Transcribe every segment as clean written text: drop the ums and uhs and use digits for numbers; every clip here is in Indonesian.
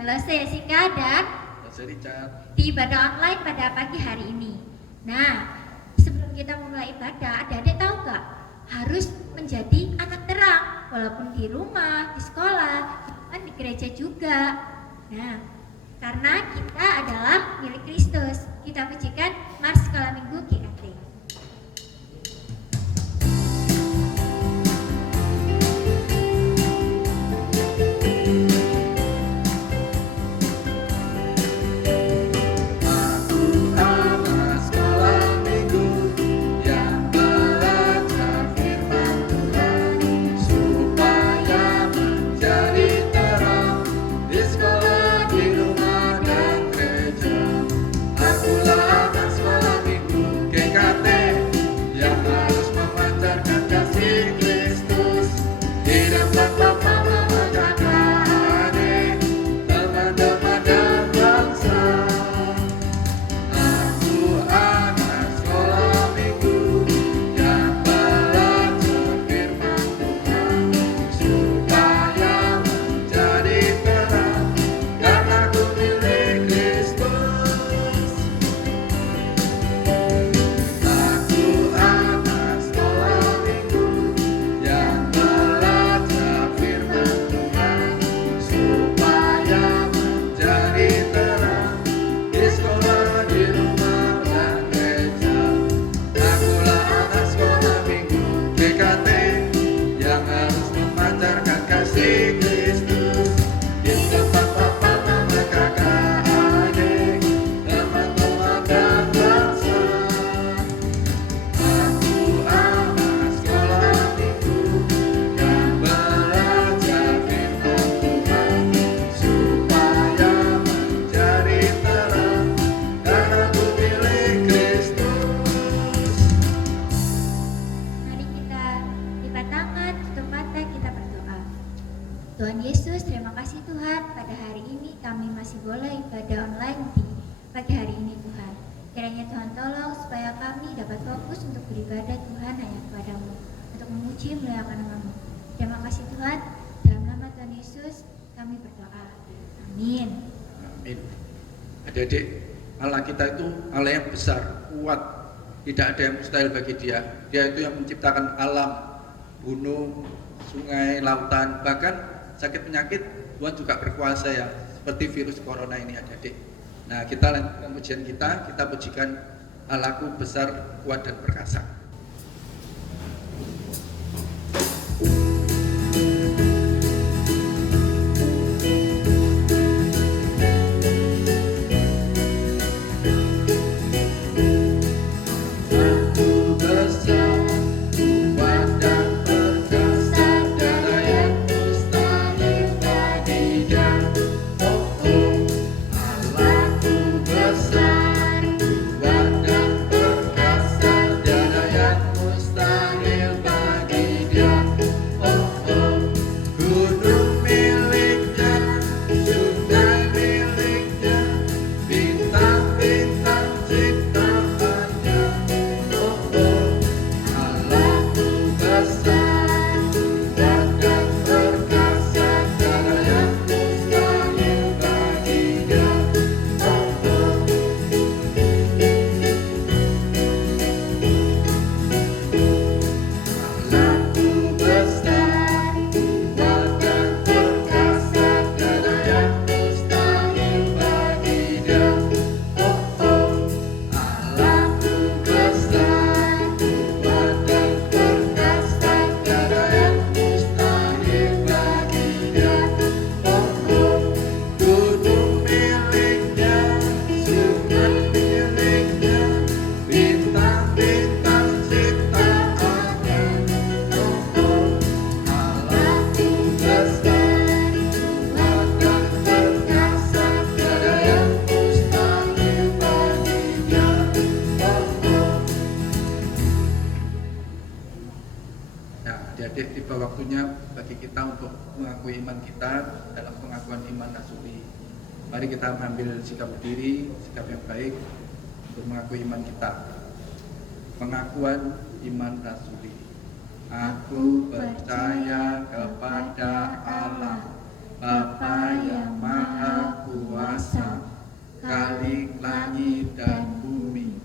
dengan Lose Jessica dan Lose Richard di ibadah online pada pagi hari ini. Nah, sebelum kita memulai ibadah, adik-adik tahu gak? Harus menjadi anak terang, walaupun di rumah, di sekolah, bahkan di gereja juga. Nah, karena kita adalah milik Kristus, kita pujikan Mars Sekolah Minggu GKT. Tuhan Yesus, terima kasih Tuhan, pada hari ini kami masih boleh ibadah online di pagi hari ini Tuhan. Kiranya Tuhan tolong supaya kami dapat fokus untuk beribadah Tuhan hanya kepadamu, untuk memuji memuliakan nama-Mu. Terima kasih Tuhan, dalam nama Tuhan Yesus kami berdoa. Amin. Amin. Adik-adik, Allah kita itu Allah yang besar, kuat, tidak ada yang mustahil bagi Dia. Dia itu yang menciptakan alam, gunung, sungai, lautan, bahkan sakit penyakit Tuhan juga berkuasa ya, seperti virus corona ini adik-adik. Nah, kita lanjutkan pujian kita pujikan Allahku besar, kuat dan perkasa. Adik-adik, tiba waktunya bagi kita untuk mengakui iman kita dalam pengakuan iman rasuli. Mari kita mengambil sikap berdiri, sikap yang baik untuk mengakui iman kita. Pengakuan iman rasuli. Aku percaya kepada Allah, Bapa yang Maha Kuasa, Khalik langit dan bumi,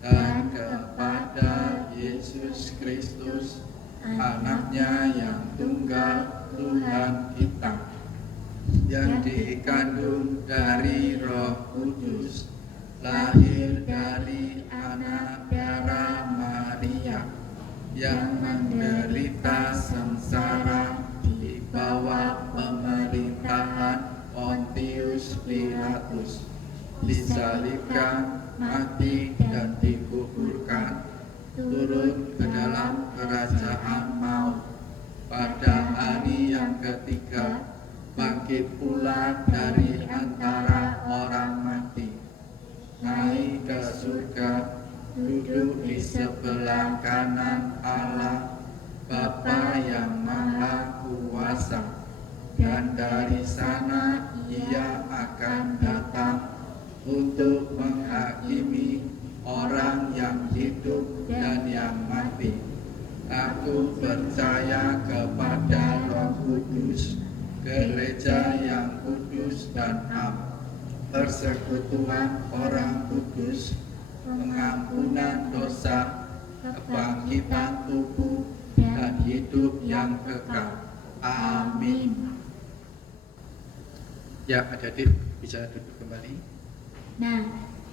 dan kepada Yesus Kristus, anaknya yang tunggal Tuhan kita, yang dikandung dari Roh Kudus, lahir dari anak darah Maria, yang menderita sengsara di bawah pemerintahan Pontius Pilatus, disalibkan, mati dan dikuburkan, turun ke dalam kerajaan maut, pada hari yang ketiga bangkit pula dari antara orang mati, naik ke surga, duduk di sebelah kanan Allah Bapa yang Maha Kuasa, dan dari sana Ia akan datang untuk menghakimi orang yang hidup dan yang mati. Aku percaya kepada Roh Kudus, gereja yang kudus dan am, persekutuan orang kudus, pengampunan dosa, kebangkitan tubuh, dan hidup yang kekal. Amin. Ya, adik-adik bisa duduk kembali. Nah,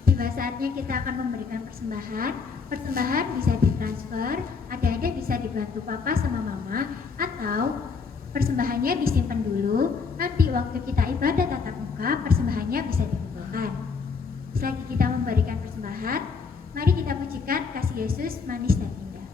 tiba saatnya kita akan memberikan persembahan. Persembahan bisa ditransfer, adik-adik bisa dibantu papa sama mama, atau persembahannya disimpan dulu. Nanti waktu kita ibadah tatap muka, persembahannya bisa dikumpulkan. Selagi kita memberikan persembahan, mari kita pujikan kasih Yesus manis dan indah.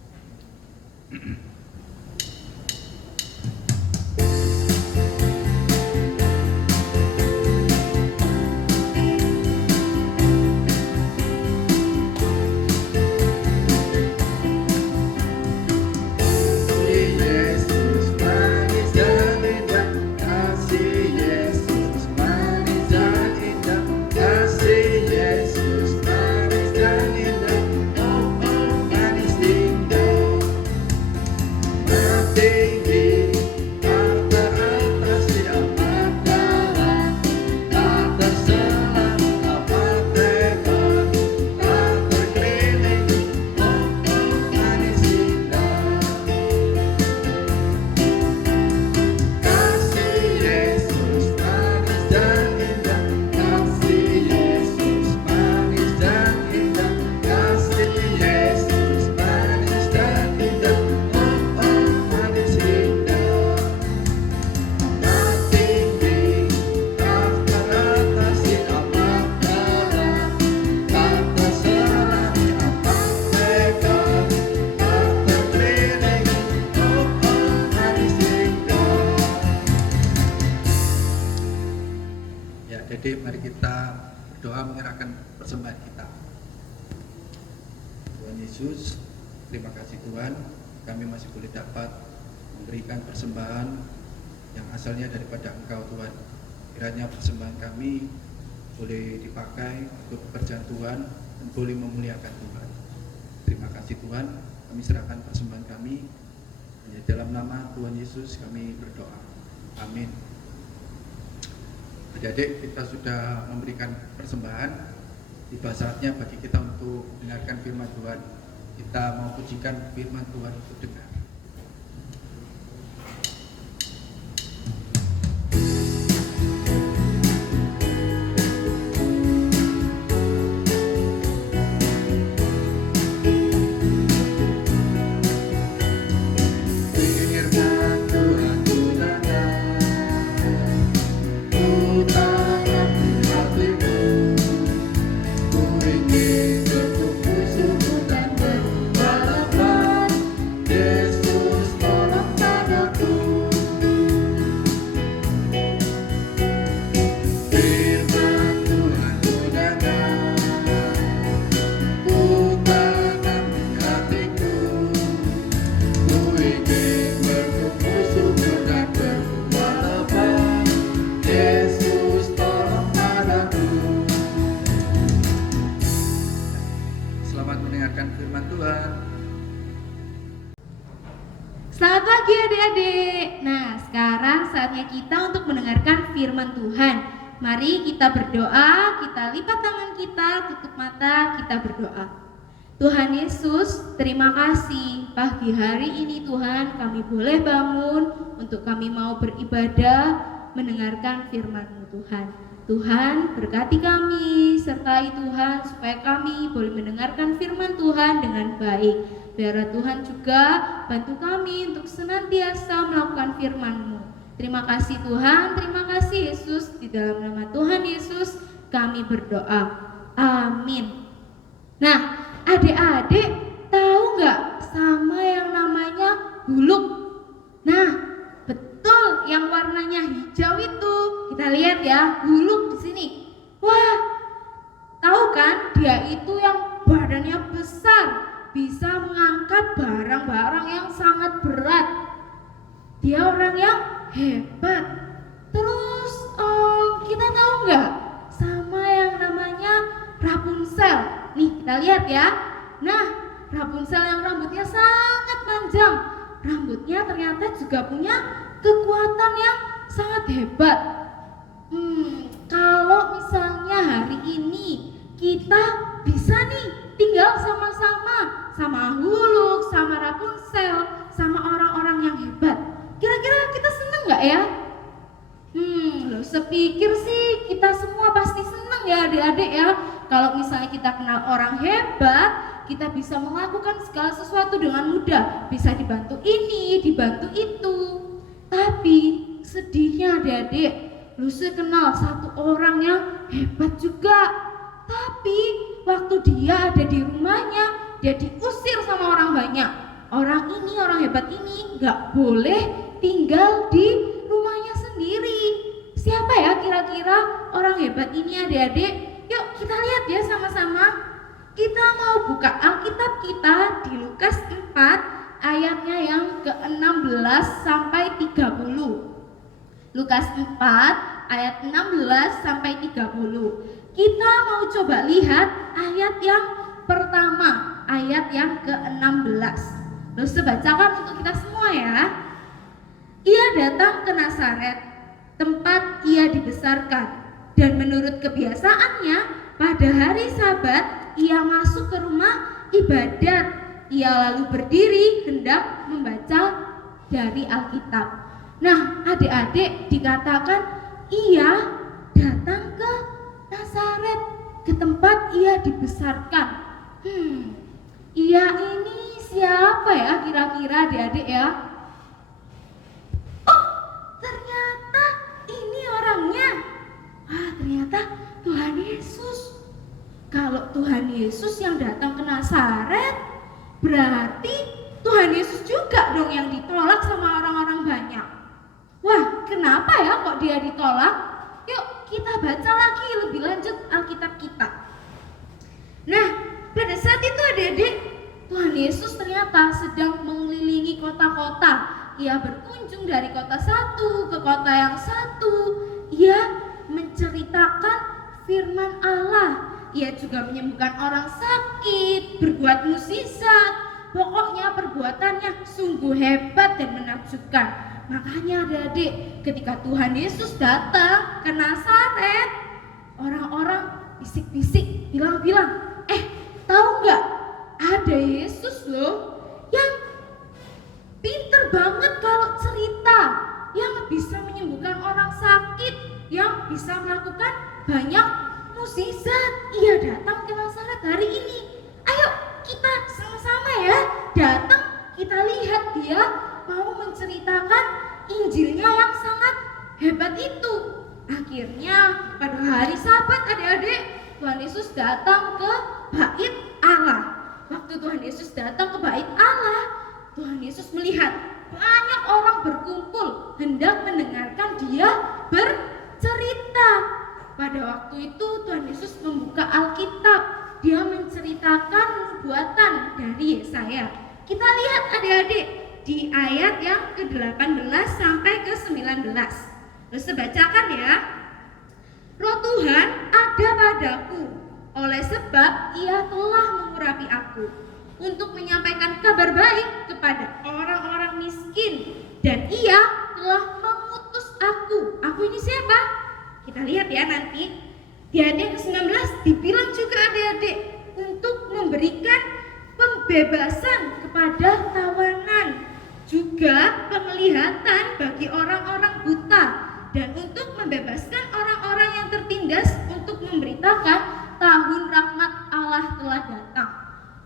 Jadi mari kita berdoa menyerahkan persembahan kita. Tuhan Yesus, terima kasih Tuhan, kami masih boleh dapat memberikan persembahan yang asalnya daripada Engkau Tuhan. Kiranya persembahan kami boleh dipakai untuk pekerjaan Tuhan dan boleh memuliakan Tuhan. Terima kasih Tuhan, kami serahkan persembahan kami. Hanya dalam nama Tuhan Yesus kami berdoa. Amin. Adik-adik, kita sudah memberikan persembahan. Tiba saatnya bagi kita untuk mendengarkan firman Tuhan. Kita mau pujikan firman Tuhan untuk dengar. Selamat pagi adik-adik. Nah, sekarang saatnya kita untuk mendengarkan firman Tuhan. Mari kita berdoa, kita lipat tangan kita, tutup mata, kita berdoa. Tuhan Yesus, terima kasih pagi hari ini Tuhan kami boleh bangun untuk kami mau beribadah, mendengarkan firman-Mu Tuhan. Tuhan berkati kami, sertai Tuhan supaya kami boleh mendengarkan firman Tuhan dengan baik. Biar Tuhan juga bantu kami untuk senantiasa melakukan firman-Mu. Terima kasih Tuhan, terima kasih Yesus. Di dalam nama Tuhan Yesus kami berdoa. Amin. Nah, adik-adik tahu nggak sama yang namanya huluk? Nah, betul yang warnanya hijau itu. Kita lihat ya, huluk di sini. Wah, tahu kan dia itu yang badannya besar, bisa mengangkat barang-barang yang sangat berat. Dia orang yang hebat. Terus kita tahu nggak sama yang namanya Rapunzel? Nih kita lihat ya. Nah, Rapunzel yang rambutnya sangat panjang, rambutnya ternyata juga punya kekuatan yang sangat hebat. Kalau misalnya hari ini kita bisa nih tinggal sama Huluk, sama Rapunzel, sama orang-orang yang hebat, kira-kira kita seneng nggak ya? Lo sepikir sih kita semua pasti seneng ya adik-adik ya. Kalau misalnya kita kenal orang hebat, kita bisa melakukan segala sesuatu dengan mudah, bisa dibantu ini, dibantu itu. Tapi sedihnya adik-adik, lu kenal satu orang yang hebat juga, tapi waktu dia ada di rumahnya, dia diusir sama orang banyak. Orang ini, orang hebat ini gak boleh tinggal di rumahnya sendiri. Siapa ya kira-kira orang hebat ini adik-adik? Yuk kita lihat ya sama-sama. Kita mau buka Alkitab kita di Lukas 4 ayatnya yang ke-16 sampai 30. Lukas 4 ayat 16 sampai 30. Kita mau coba lihat ayat yang pertama, ayat yang ke-16. Lalu bacakan untuk kita semua ya. Ia datang ke Nazaret, tempat ia dibesarkan, dan menurut kebiasaannya pada hari Sabat ia masuk ke rumah ibadat. Ia lalu berdiri hendak membaca dari Alkitab. Nah, adik-adik dikatakan ia datang ke Nazaret, ke tempat ia dibesarkan. Ia ini siapa ya kira-kira adik-adik ya? Oh, ternyata ini orangnya. Ternyata Tuhan Yesus. Kalau Tuhan Yesus yang datang ke Nazaret, berarti Tuhan Yesus juga dong yang ditolak sama orang-orang banyak. Wah, kenapa ya kok dia ditolak? Yuk kita baca lagi lebih lanjut Alkitab kita. Nah, pada saat itu adik-adik, Tuhan Yesus ternyata sedang mengelilingi kota-kota. Ia berkunjung dari kota satu ke kota yang satu. Ia menceritakan firman Allah. Ia juga menyembuhkan orang sakit, berbuat mukjizat. Pokoknya perbuatannya sungguh hebat dan menakjubkan. Makanya adik-adik, ketika Tuhan Yesus datang ke Nazaret, orang-orang bisik-bisik, bilang-bilang, tahu nggak? Ada Yesus loh yang pinter banget kalau cerita, yang bisa menyembuhkan orang sakit, yang bisa melakukan banyak mukjizat. Ia datang ke Nazaret hari ini. Ayo kita sama-sama ya datang, kita lihat dia mau menceritakan Injilnya yang sangat hebat itu. Akhirnya pada hari Sabat adik-adik, Tuhan Yesus datang ke bait Allah. Waktu Tuhan Yesus datang ke bait Allah, Tuhan Yesus melihat banyak orang berkumpul hendak mendengarkan dia bercerita. Pada waktu itu Tuhan Yesus membuka Alkitab. Dia menceritakan nubuatan dari Yesaya. Kita lihat adik-adik di ayat yang ke-18 sampai ke-19. Terus bacakan ya. Roh Tuhan ada padaku, oleh sebab ia telah mengurapi aku untuk menyampaikan kabar baik kepada orang-orang miskin. Dan ia telah mengutus aku. Aku ini siapa? Kita lihat ya nanti. Di ayat yang ke-19 dibilang juga adik-adik untuk memberikan pembebasan kepada tawanan, juga penglihatan bagi orang-orang buta, dan untuk membebaskan orang-orang yang tertindas, untuk memberitakan tahun rahmat Allah telah datang.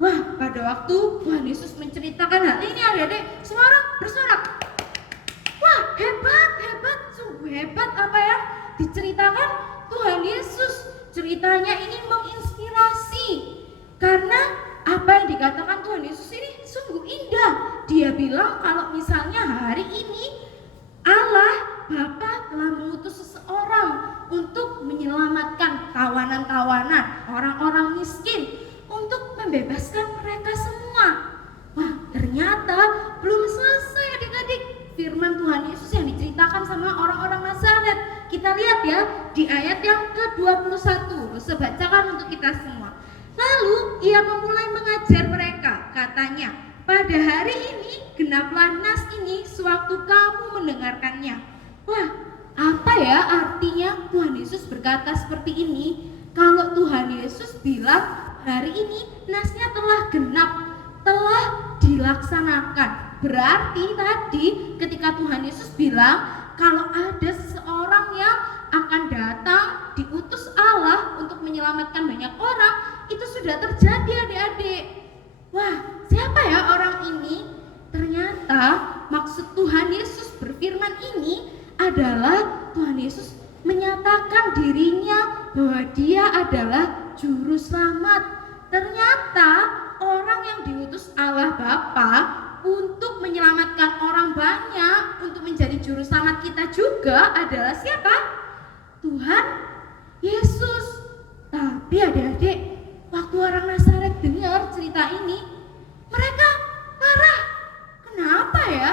Wah, pada waktu Tuhan Yesus menceritakan hal ini adik-adik, semua orang bersorak. Wah, hebat, sungguh hebat apa yang diceritakan Tuhan Yesus. Ceritanya ini menginspirasi, karena apa yang dikatakan Tuhan Yesus ini sungguh indah. Dia bilang kalau misalnya hari ini Allah Bapa telah mengutus seseorang untuk menyelamatkan tawanan-tawanan, orang-orang miskin, untuk membebaskan mereka semua. Wah, ternyata belum selesai adik-adik firman Tuhan Yesus yang diceritakan sama orang-orang Nazaret. Kita lihat ya di ayat yang ke-21. Saya bacakan untuk kita semua. Lalu ia memulai mengajar mereka, katanya, pada hari ini genaplah nas ini sewaktu kamu mendengarkannya. Wah, apa ya artinya Tuhan Yesus berkata seperti ini? Kalau Tuhan Yesus bilang hari ini nasnya telah genap, telah dilaksanakan. Berarti tadi ketika Tuhan Yesus bilang kalau ada seseorang yang akan datang diutus Allah untuk menyelamatkan banyak orang, itu sudah terjadi adik-adik. Wah, siapa ya orang ini? Ternyata maksud Tuhan Yesus berfirman ini adalah Tuhan Yesus menyatakan dirinya bahwa dia adalah juru selamat. Ternyata orang yang diutus Allah Bapa untuk menyelamatkan orang banyak, untuk menjadi juru selamat kita juga adalah siapa? Tuhan Yesus. Tapi adik-adik, waktu orang Nazaret dengar cerita ini, mereka marah. Kenapa ya?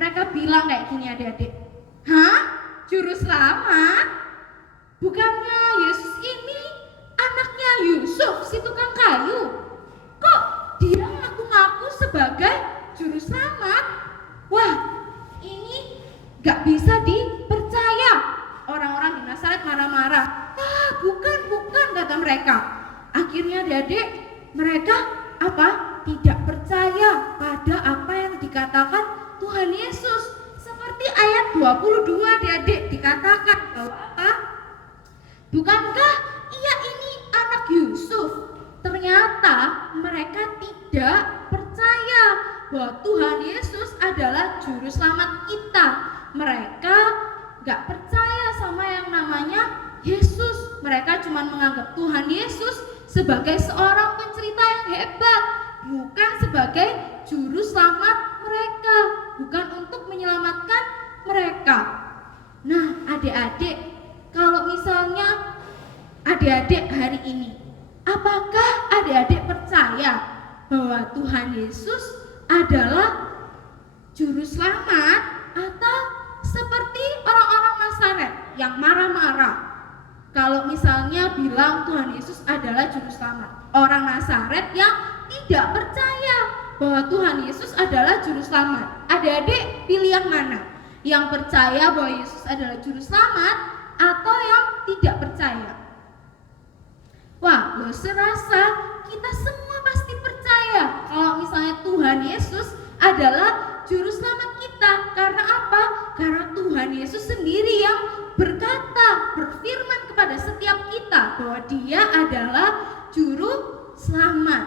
Mereka bilang kayak gini adik-adik, hah? Juru selamat? Bukannya Yesus ini anaknya Yusuf, si tukang kayu? Kok dia ngaku-ngaku sebagai juru selamat? Wah, ini gak bisa dipercaya. Orang-orang di Nazaret marah-marah. Bukan kata mereka. Akhirnya adik-adik, mereka tidak percaya pada apa yang dikatakan Tuhan Yesus. Seperti ayat 22 adik-adik dikatakan bahwa bukankah ia ini anak Yusuf? Ternyata mereka tidak percaya bahwa Tuhan Yesus adalah juru selamat kita. Mereka gak percaya sama yang namanya Yesus. Mereka cuma menganggap Tuhan Yesus sebagai seorang pencerita yang hebat, bukan sebagai juru selamat mereka, bukan untuk menyelamatkan mereka. Nah adik-adik, kalau misalnya adik-adik hari ini, apakah adik-adik percaya bahwa Tuhan Yesus adalah juru selamat, atau seperti orang-orang Nazaret yang marah-marah kalau misalnya bilang Tuhan Yesus adalah juru selamat? Orang Nazaret yang tidak percaya bahwa Tuhan Yesus adalah juru selamat. Adik-adik pilih yang mana? Yang percaya bahwa Yesus adalah juru selamat atau yang tidak percaya? Wah, serasa kita semua pasti percaya kalau misalnya Tuhan Yesus adalah juru selamat kita. Karena apa? Karena Tuhan Yesus sendiri yang berkata, berfirman kepada setiap kita bahwa dia adalah juru selamat.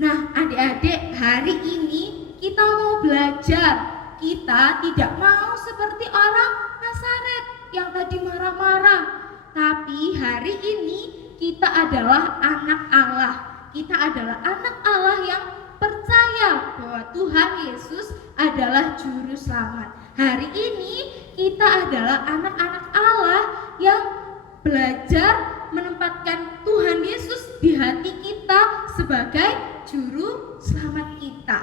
Nah adik-adik, hari ini kita mau belajar. Kita tidak mau seperti orang Nazaret yang tadi marah-marah. Tapi hari ini kita adalah anak Allah. Kita adalah anak Allah yang percaya bahwa Tuhan Yesus adalah juru selamat. Hari ini kita adalah anak-anak Allah yang belajar menempatkan Tuhan Yesus di hati kita sebagai juru selamat kita.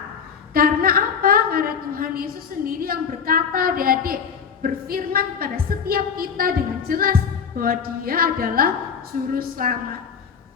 Karena apa? Karena Tuhan Yesus sendiri yang berkata, adik-adik, berfirman kepada setiap kita dengan jelas bahwa dia adalah juru selamat,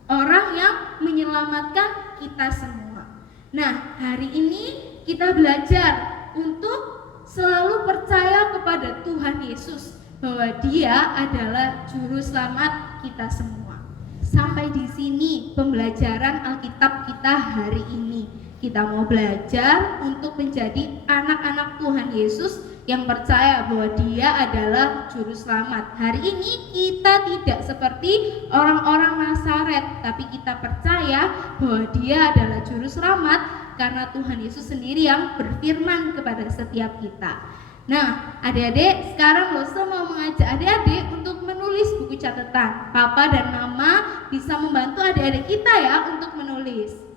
orang yang menyelamatkan kita semua. Nah, hari ini kita belajar untuk selalu percaya kepada Tuhan Yesus bahwa Dia adalah juru selamat kita semua. Sampai di sini pembelajaran Alkitab kita hari ini. Kita mau belajar untuk menjadi anak-anak Tuhan Yesus yang percaya bahwa Dia adalah juru selamat. Hari ini kita tidak seperti orang-orang Nazaret, tapi kita percaya bahwa Dia adalah juru selamat karena Tuhan Yesus sendiri yang berfirman kepada setiap kita. Nah, adik-adik, sekarang Loso mau mengajak adik-adik untuk menulis buku catatan. Papa dan Mama bisa membantu adik-adik kita ya untuk menulis.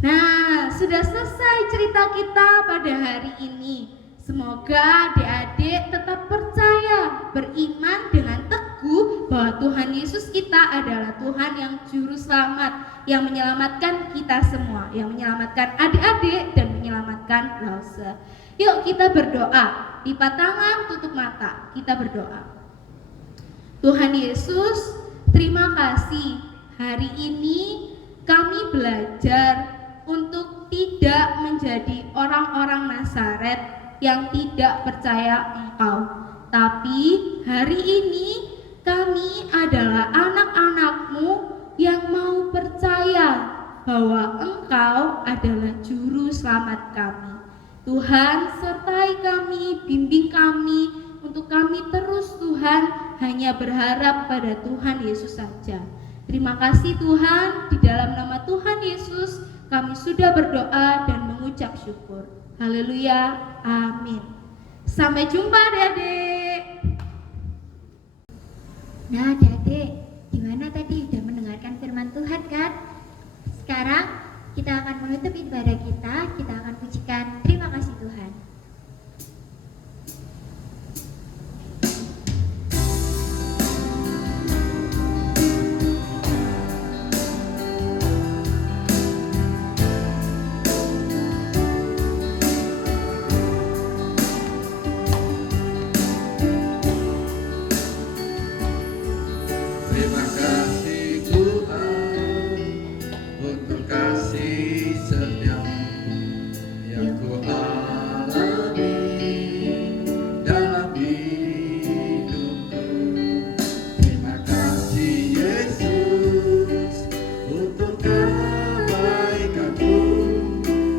Nah, sudah selesai cerita kita pada hari ini. Semoga adik-adik tetap percaya, beriman dengan teguh bahwa Tuhan Yesus kita adalah Tuhan yang juru selamat, yang menyelamatkan kita semua, yang menyelamatkan adik-adik dan menyelamatkan Lause. Yuk kita berdoa, lipat tangan, tutup mata, kita berdoa. Tuhan Yesus, terima kasih hari ini kami belajar untuk tidak menjadi orang-orang Nazaret yang tidak percaya Engkau. Tapi hari ini kami adalah anak-anak-Mu yang mau percaya bahwa Engkau adalah juru selamat kami. Tuhan, sertai kami, bimbing kami, untuk kami terus Tuhan hanya berharap pada Tuhan Yesus saja. Terima kasih Tuhan, di dalam nama Tuhan Yesus kami sudah berdoa dan mengucap syukur. Haleluya, amin. Sampai jumpa adik-adik. Nah adik-adik, gimana tadi udah mendengarkan firman Tuhan kan? Sekarang kita akan menutup ibadah kita akan pujikan terima kasih Tuhan. Terima kasih Tuhan untuk kasih setia yang ku alami dalam hidupku. Terima kasih Yesus untuk kebaikanmu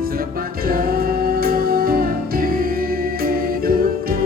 sepanjang hidupku.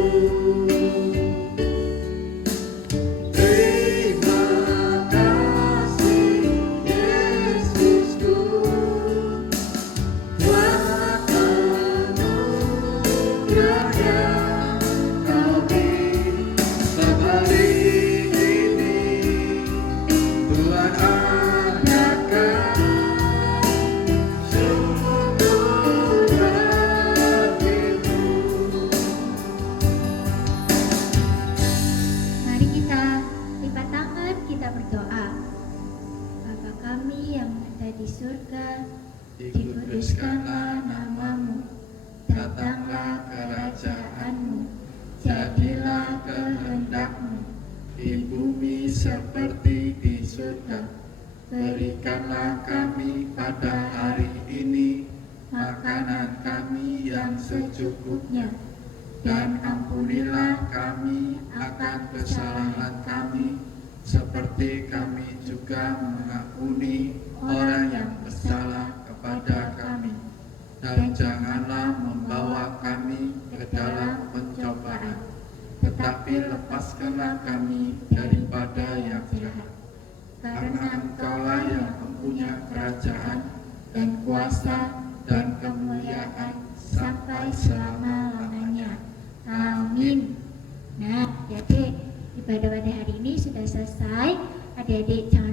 Mari kita lipat tangan, kita berdoa. Bapa kami yang ada di surga, dikuduskanlah namamu, datanglah kerajaanmu, jadilah kehendakmu di bumi seperti di surga. Berikanlah kami pada hari ini makanan kami yang secukupnya, dan ampunilah kami akan kesalahan kami, seperti kami juga mengampuni orang yang bersalah kepada kami. Dan janganlah membawa kami ke dalam pencobaan, tetapi lepaskanlah kami daripada yang jahat. Karena Engkaulah yang mempunyai kerajaan dan kuasa dan kemuliaan sampai selama-lamanya. Amin. Nah, adik-adik, ibadah pada hari ini sudah selesai. Adik-adik jangan